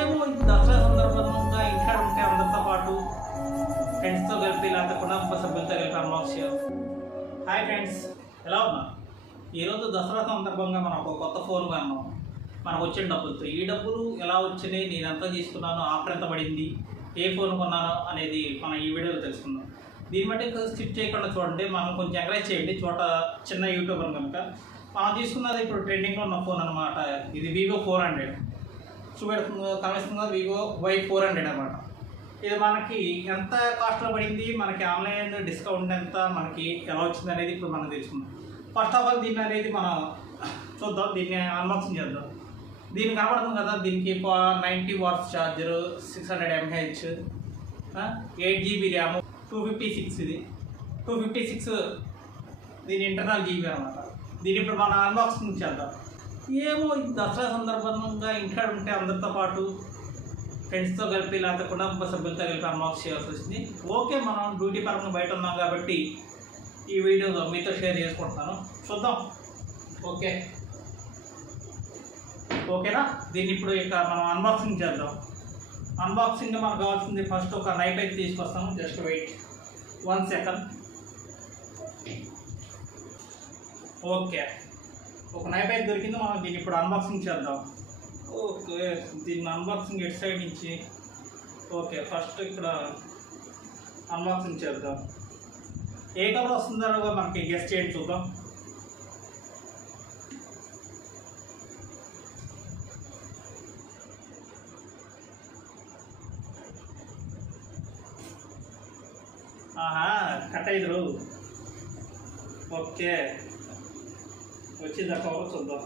ఏమో ఇది దసరా సందర్భంగా ఇంట్లో ఉంటే అందరితో పాటు ఫ్రెండ్స్తో కలిపి లేకపోతే కుటుంబ సభ్యులతో కలిపి అన్బాక్స్ చేయాలి. హాయ్ ఫ్రెండ్స్ ఎలా ఉన్నా? ఈరోజు దసరా సందర్భంగా మనం ఒక కొత్త ఫోన్ కొన్నాం. మనకు వచ్చిన డబ్బులతో ఈ డబ్బులు ఎలా వచ్చినాయి? నేను ఎంత తీసుకున్నాను? ఆఫర్ ఎంత పడింది? ఏ ఫోన్ కొన్నాను? అనేది మనం ఈ వీడియోలో తెలుసుకుందాం. దీన్ని బట్టి స్కిప్ చేయకుండా చూడండి. మనం కొంచెం ఎంకరేజ్ చేయండి. చోట చిన్న యూట్యూబర్ కనుక. మనం తీసుకున్నది ఇప్పుడు ట్రెండింగ్లో ఉన్న ఫోన్ అనమాట ఇది వివో ఫోర్ హండ్రెడ్ చూపెడుతుంది కనిపిస్తుంది వివో వై ఫోర్ హండ్రెడ్ అనమాట ఇది మనకి ఎంత కాస్ట్లో పడింది? మనకి ఆన్లైన్ డిస్కౌంట్ ఎంత? మనకి ఎలా వచ్చింది అనేది ఇప్పుడు మనం తెలుసుకుందాం. ఫస్ట్ ఆఫ్ ఆల్ దీన్ని అనేది మనం చూద్దాం. దీన్ని అన్బాక్సింగ్ చేద్దాం. దీనికి కనబడుతుంది కదా దీనికి ninety watts charger six hundred MH eight GB RAM two fifty six ఇది. టూ ఫిఫ్టీ సిక్స్ దీని ఇంటర్నల్ జీబీ అనమాట దీన్ని ఇప్పుడు మనం అన్బాక్సింగ్ చేద్దాం. ఏమో ఈ దసరా సందర్భంగా ఇంట్లో ఉంటే అందరితో పాటు ఫ్రెండ్స్తో కలిపి లేకపోతే కుటుంబ సభ్యులతో కలిపి అన్బాక్స్ చేయాల్సి వచ్చింది. ఓకే మనం డ్యూటీ పరంగా బయట ఉన్నాం కాబట్టి ఈ వీడియో మీతో షేర్ చేసుకుంటున్నాను. చూద్దాం. ఓకే. ఓకేనా? దీన్ని ఇప్పుడు ఇక మనం అన్బాక్సింగ్ చేద్దాం. అన్బాక్సింగ్ మనకు కావాల్సింది ఫస్ట్ ఒక నైట్ అయితే తీసుకొస్తాము just wait one second okay. ఒక నైఫ్ అయితే దొరికింది మనం దీన్ని ఇప్పుడు అన్బాక్సింగ్ చేద్దాం. ఓకే దీన్ని అన్బాక్సింగ్ ఎట్ సైడ్ నుంచి. ఓకే ఫస్ట్ ఇక్కడ అన్బాక్సింగ్ చేద్దాం. ఏ కలర్ వస్తుందో మనకి గెస్ట్ చేయండి చూద్దాం. ఆహా కట్ అయ్యారు ఓకే. వచ్చిందా కవర్ చూద్దాం.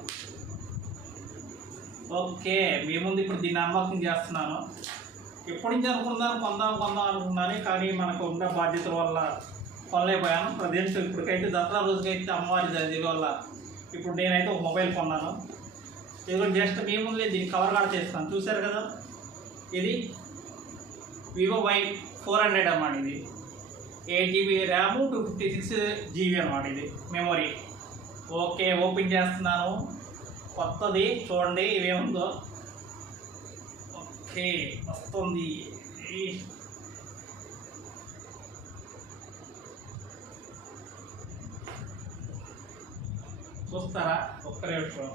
ఓకే మీ ముందు ఇప్పుడు దీన్ని అన్బాక్సింగ్ చేస్తున్నాను. ఎప్పటి నుంచి అనుకున్నాను కొందాం కొందాం అనుకున్నాను కానీ మనకు ఉన్న బాధ్యతల వల్ల కొనలేకపోయాను. ప్రజెంట్ ఇప్పటికైతే దసరా రోజుకైతే అమ్మవారి దీని వల్ల ఇప్పుడు నేనైతే ఒక మొబైల్ కొన్నాను. ఇది జస్ట్ మీ ముందే దీన్ని కవర్ కూడా చేస్తాను చూశారు కదా? ఇది వివో వై ఫోర్ హండ్రెడ్ అన్నమాట ఇది. Eight GB RAM two fifty six GB అనమాట ఇది మెమొరీ ఓకే ఓపెన్ చేస్తున్నాను. కొత్తది చూడండి ఇవేముందో. ఓకే వస్తుంది. చూస్తారా? ఒక్క నిమిషం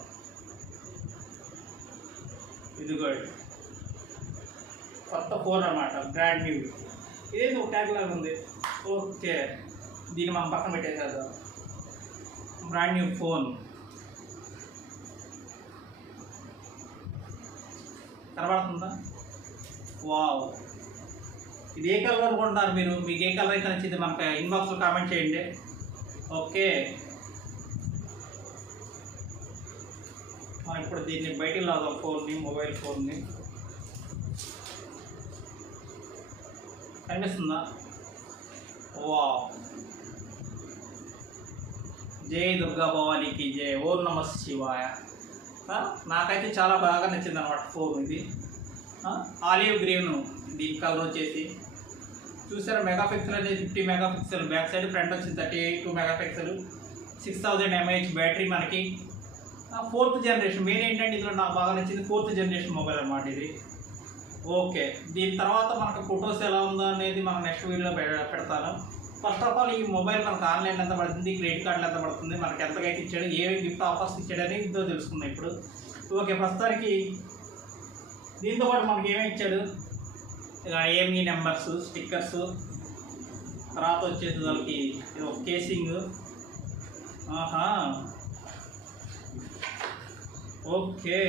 ఇదిగోండి కొత్త ఫోన్ అనమాట బ్రాండ్ న్యూ ఇదేంటి ఒక ట్యాగ్ లాగా ఉంది. ఓకే దీన్ని మనం పక్కన పెట్టేసేద్దాం. బ్రాండ్ న్యూ ఫోన్ కనబడుతుందా? వావ్. ఇది ఏ కలర్ అనుకుంటున్నారు మీరు? మీకు ఏ కలర్ అయితే నచ్చింది మనకు ఇన్బాక్స్లో కామెంట్ చేయండి. ఓకే. ఇప్పుడు దీన్ని బయటికి లాగా ఫోన్ని మొబైల్ ఫోన్ని. కనిపిస్తుందా? వా జై దుర్గా భవానీకి జై ఓం నమ శివాయ. నాకైతే చాలా బాగా నచ్చింది అనమాట ఫోన్ ఇది. ఆలివ్ గ్రీన్ దీని కలర్ వచ్చేసి. చూసారా మెగా పిక్సెల్ అనేది fifty megapixel back side front వచ్చింది thirty eight two megapixel six thousand mAh battery మనకి. ఫోర్త్ జనరేషన్ మెయిన్ ఏంటంటే ఇందులో నాకు బాగా నచ్చింది ఫోర్త్ జనరేషన్ మొబైల్ అనమాట ఇది. ఓకే దీని తర్వాత మనకు ఫొటోస్ ఎలా ఉందో అనేది మనం నెక్స్ట్ వీడియోలో పెడతాను. ఫస్ట్ ఆఫ్ ఆల్ ఈ మొబైల్ మనకు ఆన్లైన్ ఎంత పడుతుంది? క్రెడిట్ కార్డులు ఎంత పడుతుంది? మనకి ఎంతగా ఇచ్చాడు? ఏమేమి గిఫ్ట్ ఆఫర్స్ ఇచ్చాడు అనేది ఇంతో తెలుసుకుందాం ఇప్పుడు. ఓకే ప్రస్తుతానికి దీంతో పాటు మనకి ఏమేమి ఇచ్చాడు? ఇక నెంబర్స్ స్టిక్కర్స్ తర్వాత వచ్చేసి దానికి ఇది ఒక కేసింగ్ ఆహా. ఓకే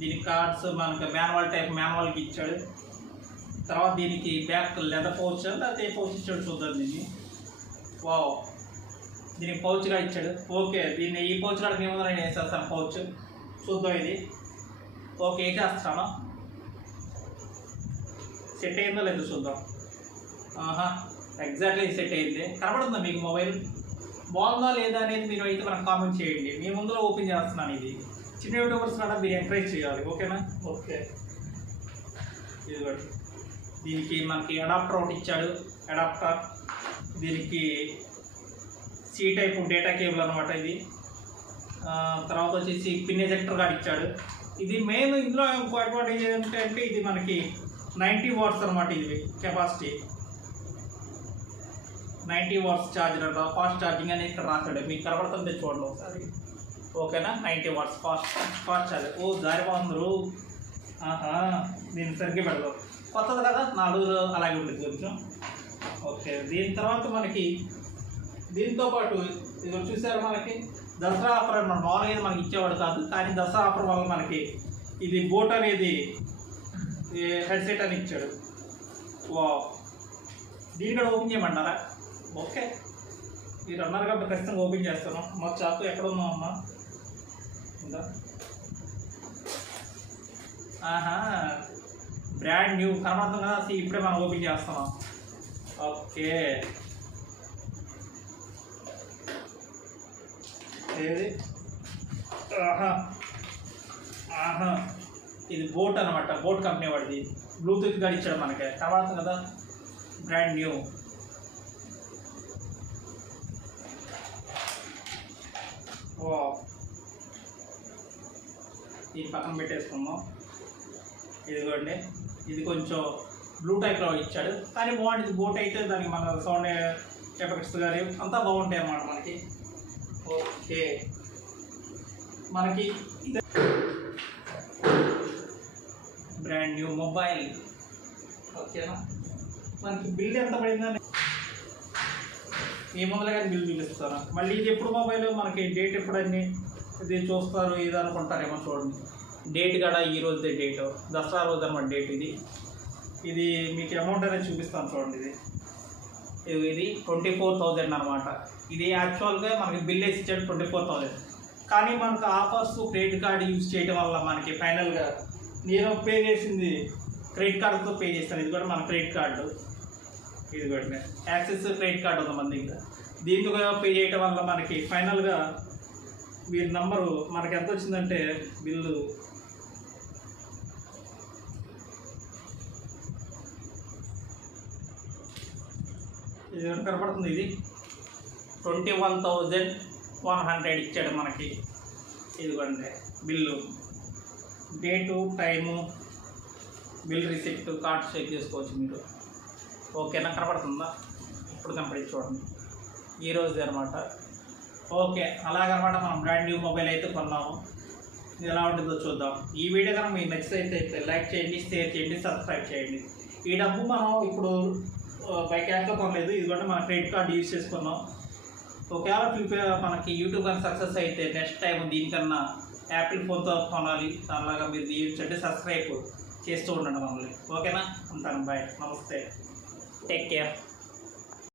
దీని కార్డ్స్ మనకి మాన్యువల్ టైప్ మాన్యువల్కి ఇచ్చాడు. తర్వాత దీనికి బ్యాక్ లెదర్ పౌచ్ లేకపోతే ఏ పౌచ్ ఇచ్చాడు చూద్దాం దీన్ని. వావ్ దీనికి పౌచ్గా ఇచ్చాడు. ఓకే దీన్ని ఈ పౌచ్ కూడా మేము నేను వేసేస్తాను పౌచ్ చూద్దాం ఇది. ఓకే వేసేస్తాను. సెట్ అయిందో లేదో చూద్దాం. ఆహా ఎగ్జాక్ట్లీ సెట్ అయింది. కనబడుతుందా మీకు మొబైల్ బాగుందా లేదా అనేది మీరు అయితే మనకు కామెంట్ చేయండి. మీ ముందులో ఓపెన్ చేస్తున్నాను ఇది. చిన్న యూట్యూబర్స్ కూడా మీరు ఎంకరేజ్ చేయాలి. ఓకేనా ఓకే ఇది దీనికి మనకి అడాప్టర్ ఒకటి ఇచ్చాడు. అడాప్టర్ దీనికి సి టైప్ డేటా కేబుల్ అనమాట ఇది. తర్వాత వచ్చేసి పిన్ ఎజెక్టర్ కార్డ్ ఇచ్చాడు. ఇది మెయిన్ ఇందులో ఇంకో అడ్వాంటేజ్ ఏంటంటే ఇది మనకి నైంటీ వాట్స్ అనమాట ఇది కెపాసిటీ నైంటీ వాట్స్ ఛార్జర్ అంట. ఫాస్ట్ ఛార్జింగ్ అని ఇక్కడ రాశాడు. మీకు కనబడుతుంది చూడండి ఒకసారి. ఓకేనా? Ninety watts fast fast charger ఓ దారి బాగుందరు ఆహా దీన్ని సరిగ్గా పెడదాం. కొత్తది కదా? నాలుగు అలాగే ఉంటుంది కొంచెం. ఓకే దీని తర్వాత మనకి దీంతో పాటు ఇది చూసారు మనకి? దసరా ఆఫర్ అనమాట మామూలుగా ఇది మనకి ఇచ్చేవాడు కాదు కానీ దసరా ఆఫర్ వల్ల మనకి ఇది బోట్ అనేది హెడ్సెట్ అని ఇచ్చాడు. వా దీన్ని కూడా ఓపెన్ చేయమంటారా? ఓకే. మీరు అన్నారు కాబట్టి ఖచ్చితంగా ఓపెన్ చేస్తాను. మా చాకు ఎక్కడ ఉన్నాం అమ్మా? ఉందా? ఆహా. బ్రాండ్ న్యూ కనబడుతుంది కదా. అసలు ఇప్పుడే మనం ఓపెన్ చేస్తున్నాం. ఓకే ఏది? ఆహా. ఆహా. ఇది బోట్ అనమాట బోట్ కంపెనీ వాడిది. బ్లూటూత్ గాడి ఇచ్చాడు మనకి. కనబడుతుంది కదా. బ్రాండ్ న్యూ ఓ దీని పక్కన పెట్టేసుకుందాం. ఇదిగోండి. ఇది కొంచెం బ్లూ టైప్లో ఇచ్చాడు. కానీ బాగుంటుంది. బోట్ అయితే దానికి మన సౌండ్ ఎఫెక్ట్స్ కానీ అంతా బాగుంటాయి అన్నమాట మనకి. ఓకే. మనకి బ్రాండ్ న్యూ మొబైల్ ఓకేనా మనకి బిల్ ఎంత పడిందని? ఈ కానీ బిల్ చూపిస్తాను మళ్ళీ ఇది ఎప్పుడు మొబైల్ మనకి డేట్ ఎప్పుడన్నీ? ఇది చూస్తారు ఏదనుకుంటారేమో చూడండి. డేట్ కూడా ఈ రోజుదే డేట్. దసరా రోజు అనమాట డేట్ ఇది. ఇది మీకు అమౌంట్ అనేది చూపిస్తాను చూడండి ఇది. ఇది ట్వంటీ ఫోర్ థౌజండ్ అనమాట ఇది యాక్చువల్గా మనకి బిల్ వేసి ఇచ్చాడు ట్వంటీ ఫోర్ థౌజండ్ కానీ మనకు ఆఫర్స్ క్రెడిట్ కార్డ్ యూజ్ చేయడం వల్ల మనకి ఫైనల్గా నేను పే చేసింది క్రెడిట్ కార్డుతో పే చేస్తాను. ఇది కూడా మన క్రెడిట్ కార్డు ఇది కూడా యాక్సెస్ క్రెడిట్ కార్డు ఉంది మన దగ్గర. దీంతో పే చేయడం వల్ల మనకి ఫైనల్గా వీరి నంబరు మనకి ఎంత వచ్చిందంటే బిల్లు ఇది కనపడుతుంది ఇది. Twenty one thousand one hundred ఇచ్చాడు మనకి. ఇదిగోండి bill. Date time bill receipt card check చేసుకోవచ్చు మీరు. ఓకేనా కనపడుతుందా? ఇప్పుడు కనపడి చూడండి. ఈరోజు అనమాట. ఓకే అలాగనమాట మనం బ్రాండ్ న్యూ మొబైల్ అయితే కొన్నాము. ఇది ఎలా ఉంటుందో చూద్దాం. ఈ వీడియో కనుక మీకు నచ్చితే అయితే లైక్ చేయండి షేర్ చేయండి సబ్స్క్రైబ్ చేయండి. ఈ డబ్బు మనం ఇప్పుడు బై క్యాష్లో కొనలేదు. ఇది కూడా మన క్రెడిట్ కార్డ్ యూజ్ చేసుకున్నాం. ఒకవేళ ప్రిపేర్ మనకి యూట్యూబ్ కానీ సక్సెస్ అయితే నెక్స్ట్ టైం దీనికన్నా యాపిల్ ఫోన్తో కొనాలి. దానిలాగా మీరు దీవించండి సబ్స్క్రైబ్ చేస్తూ ఉండండి మమ్మల్ని. ఓకేనా? ఉంటాను. బాయ్ నమస్తే. Take care